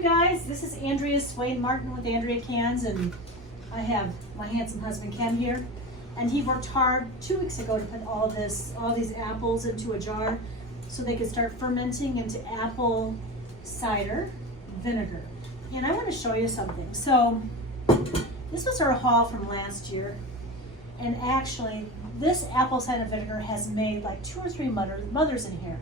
you guys, this is Andrea Martin with Andrea Cans, and I have my handsome husband Ken here, and he worked hard 2 weeks ago to put all these apples into a jar so they could start fermenting into apple cider vinegar. And I want to show you something. So this was our haul from last year, and actually this apple cider vinegar has made like 2 or 3 mothers in here.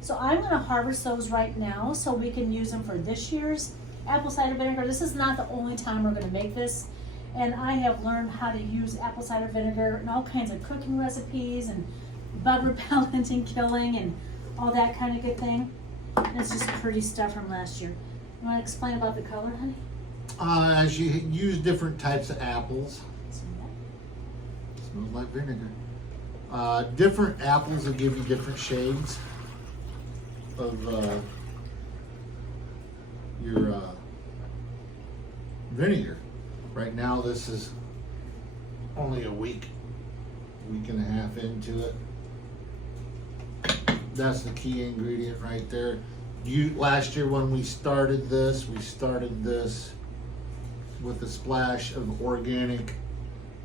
So I'm going to harvest those right now so we can use them for this year's apple cider vinegar. This is not the only time we're going to make this, and I have learned how to use apple cider vinegar in all kinds of cooking recipes and bug repellent and killing and all that kind of good thing. And it's just pretty stuff from last year. You want to explain about the color, honey? As you use different types of apples, smells like vinegar. Different apples will give you different shades of your vinegar. Right now this is only a week and a half into it. That's the key ingredient right there. Last year when we started this with a splash of organic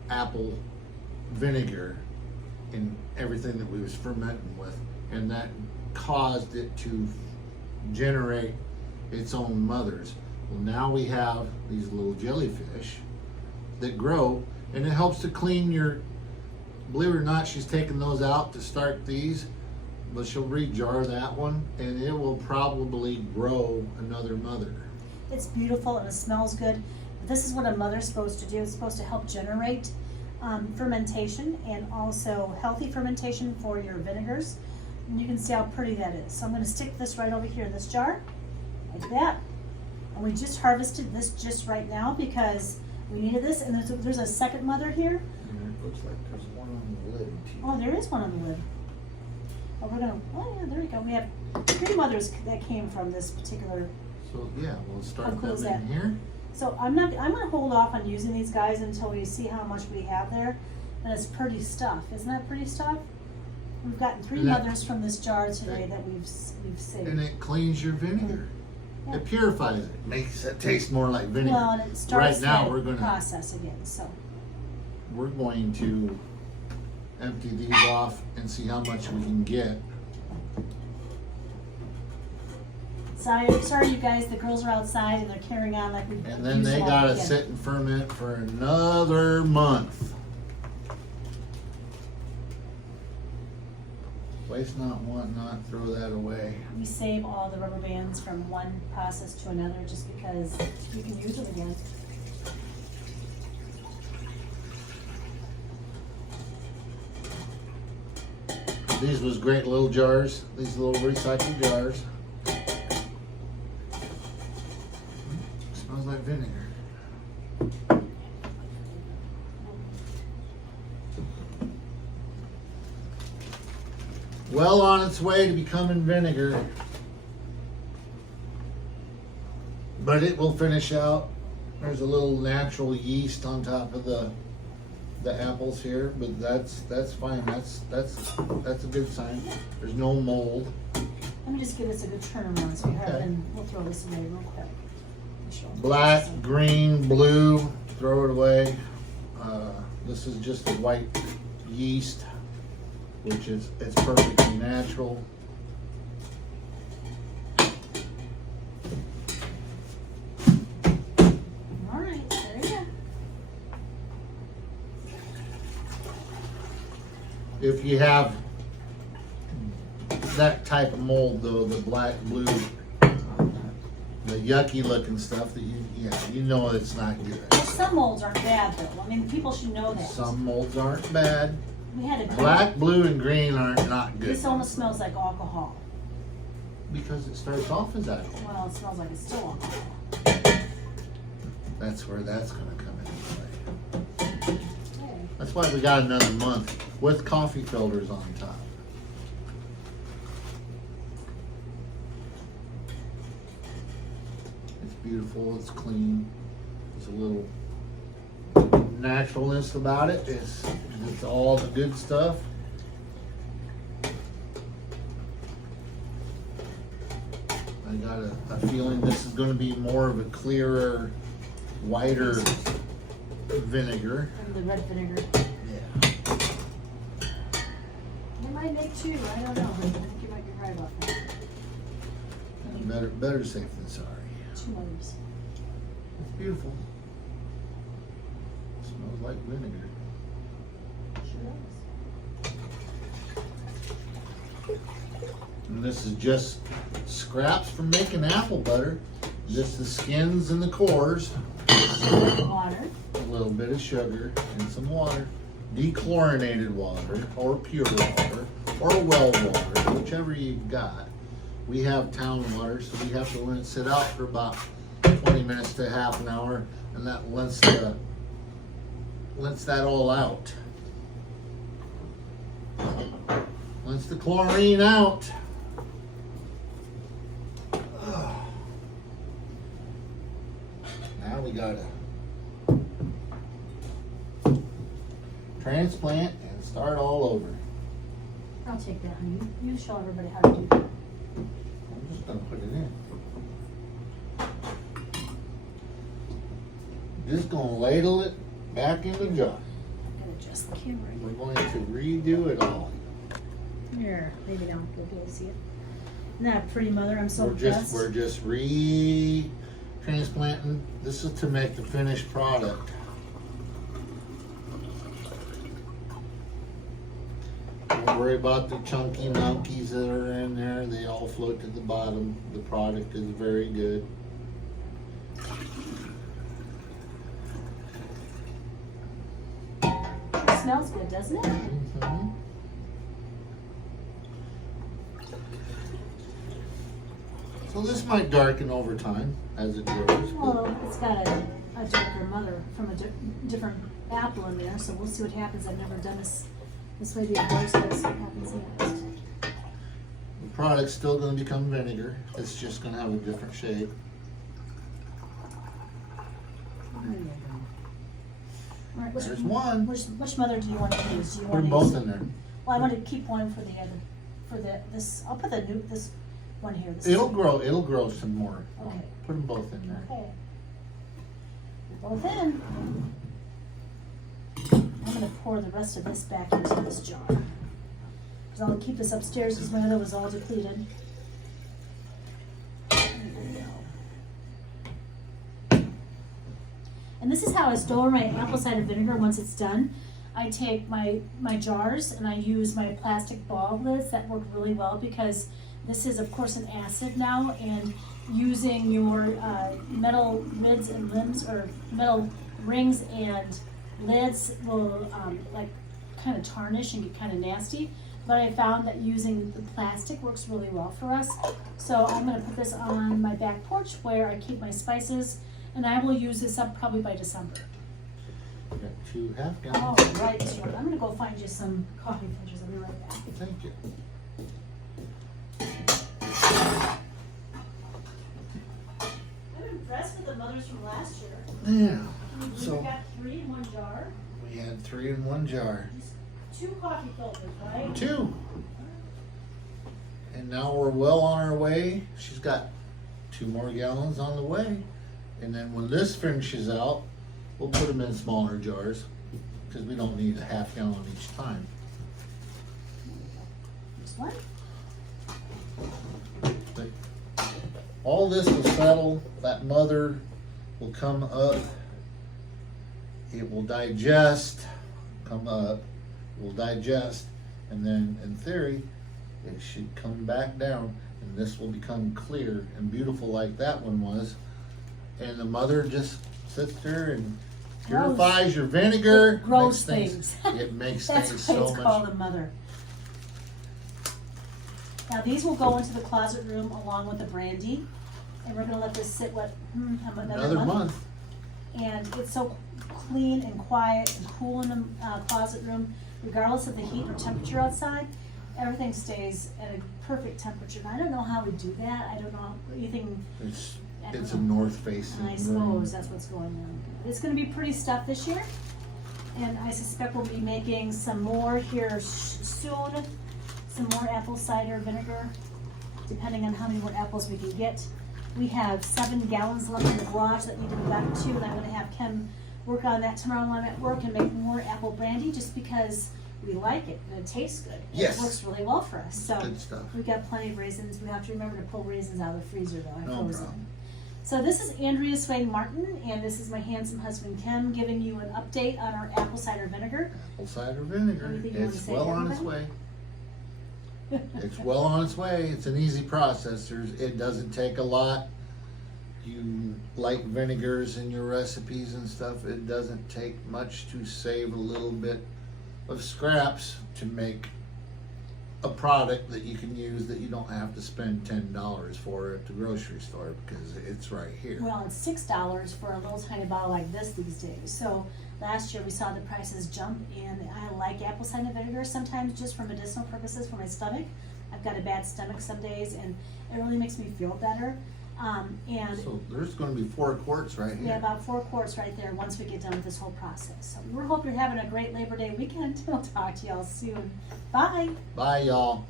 apple vinegar in everything that we was fermenting with, and that caused it to generate its own mothers. Well, now we have these little jellyfish that grow, and it helps to clean your, believe it or not, she's taking those out to start these, but she'll re-jar that one and it will probably grow another mother. It's beautiful and it smells good. This is what a mother's supposed to do. It's supposed to help generate fermentation, and also healthy fermentation for your vinegars. And you can see how pretty that is. So I'm going to stick this right over here in this jar, like that. And we just harvested this just right now because we needed this. And there's a second mother here. And it looks like there's one on the lid too. Oh, there is one on the lid. Oh, oh yeah, there we go. We have 3 mothers that came from this particular. So yeah, we'll start How cool is them in that? here. So I'm going to hold off on using these guys until we see how much we have there. And it's pretty stuff. Isn't that pretty stuff? We've gotten 3 mothers from this jar today that we've saved. And it cleans your vinegar. Yeah. It purifies it, makes it taste more like vinegar. Well, and it starts right now the we're going process again. So we're going to empty these off and see how much we can get. sorry, you guys. The girls are outside and they're carrying on like we. And then they gotta sit and ferment for another month. Waste not, want not, throw that away. We save all the rubber bands from one process to another just because you can use them again. These was great little jars, these little recycled jars. Smells like vinegar. Well on its way to becoming vinegar. But it will finish out. There's a little natural yeast on top of the apples here, but that's fine. That's a good sign. There's no mold. Let me just give this a good turn around, sweetheart, Okay. and we'll throw this away real quick. Black, green, blue, throw it away. This is just a white yeast, which it's perfectly natural. All right, there you go. If you have that type of mold though, the black, blue, the yucky looking stuff that you know it's not good. Well, some molds aren't bad though. I mean, people should know that. Some molds aren't bad. We had a Black, blue, and green aren't not good. This almost smells like alcohol. Because it starts off as alcohol. Well, it smells like it's still alcohol. That's where that's gonna come into play. Okay. That's why we got another month with coffee filters on top. It's beautiful, it's clean. There's a little naturalness about it. It's all the good stuff. I got a feeling this is gonna be more of a clearer, whiter vinegar. And the red vinegar. Yeah. It might make two, I don't know. I think you might be right about that. Better safe than sorry. 2 others. It's beautiful. Smells like vinegar. Sure does. And this is just scraps from making apple butter. Just the skins and the cores. Water. A little bit of sugar and some water. Dechlorinated water or pure water or well water, whichever you've got. We have town water, so we have to let it sit out for about 20 minutes to half an hour, and that lets that all out. Lets the chlorine out. Now we gotta transplant and start all over. I'll take that, honey. You show everybody how to do that. I'm just gonna put it in. Just gonna ladle it back in the jar. I'm gonna adjust the camera. We're going to redo it all. Here, maybe now you'll be able to see it. Isn't that a pretty, Mother? I'm so We're impressed. just transplanting. This is to make the finished product. Don't worry about the chunky monkeys that are in there. They all float to the bottom. The product is very good. It smells good, doesn't it? Mm-hmm. So this might darken over time as it grows. Well, it's got a darker mother from a different apple in there, so we'll see what happens. I've never done this way before, so let's see what happens next. The product's still going to become vinegar. It's just going to have a different shape. There you go. All right, There's one. Which mother do you want to use? Do you Put want them to both use, in there. well, I want to keep one for the other, this. I'll put this one here. This It'll grow some more. Okay. Put them both in there. Okay. Both in. I'm going to pour the rest of this back into this jar. Because I'll keep this upstairs because my other was all depleted. There we go. And this is how I store my apple cider vinegar once it's done. I take my jars and I use my plastic ball lids that work really well because this is of course an acid now, and using your metal lids and limbs or metal rings and lids will like kind of tarnish and get kind of nasty. But I found that using the plastic works really well for us. So I'm going to put this on my back porch where I keep my spices, and I will use this up probably by December. Got 2 half Oh, gallons. right, Mr. Ward. I'm going to go find you some coffee filters. I'll be right back. Thank you. I'm impressed with the mothers from last year. Yeah. We So got 3 in one jar. we had 3 in one jar. Just 2 coffee filters, right? 2. And now we're well on our way. She's got 2 more gallons on the way. And then when this finishes out, we'll put them in smaller jars because we don't need a half gallon each time. This one. But all this will settle. That mother will come up. It will digest, come up, will digest, and then in theory, it should come back down, and this will become clear and beautiful like that one was. And the mother just sits there and purifies your vinegar. It grows makes things. It makes That's things why so it's much. called a mother. Now these will go into the closet room along with the brandy, and we're gonna let this sit another month. And it's so clean and quiet and cool in the closet room, regardless of the heat or temperature outside. Everything stays at a perfect temperature. And I don't know how we do that. I don't know anything. It's a north facing I suppose that's what's going on. It's going to be pretty stuff this year, and I suspect we'll be making some more here soon. Some more apple cider vinegar, depending on how many more apples we can get. We have 7 gallons left in the garage that need to go back to, and I'm gonna have Kim work on that tomorrow when I'm at work and make more apple brandy, just because we like it and it tastes good. Yes. It works really well for us, so. Good stuff. We've got plenty of raisins. We have to remember to pull raisins out of the freezer though, I No froze problem. them. So this is Andrea Swain Martin, and this is my handsome husband Kim, giving you an update on our apple cider vinegar. Apple cider vinegar. Anything you wanna It's say well to on its way. It's well on its way. It's an easy process. It doesn't take a lot. You like vinegars in your recipes and stuff. It doesn't take much to save a little bit of scraps to make a product that you can use that you don't have to spend $10 for at the grocery store, because it's right here. Well, it's $6 for a little tiny bottle like this these days. So last year we saw the prices jump, and I like apple cider vinegar sometimes just for medicinal purposes for my stomach. I've got a bad stomach some days, and it really makes me feel better. And So there's going to be 4 quarts right here. yeah, about 4 quarts right there once we get done with this whole process. So we hope you're having a great Labor Day weekend. We'll talk to y'all soon. Bye. Bye, y'all.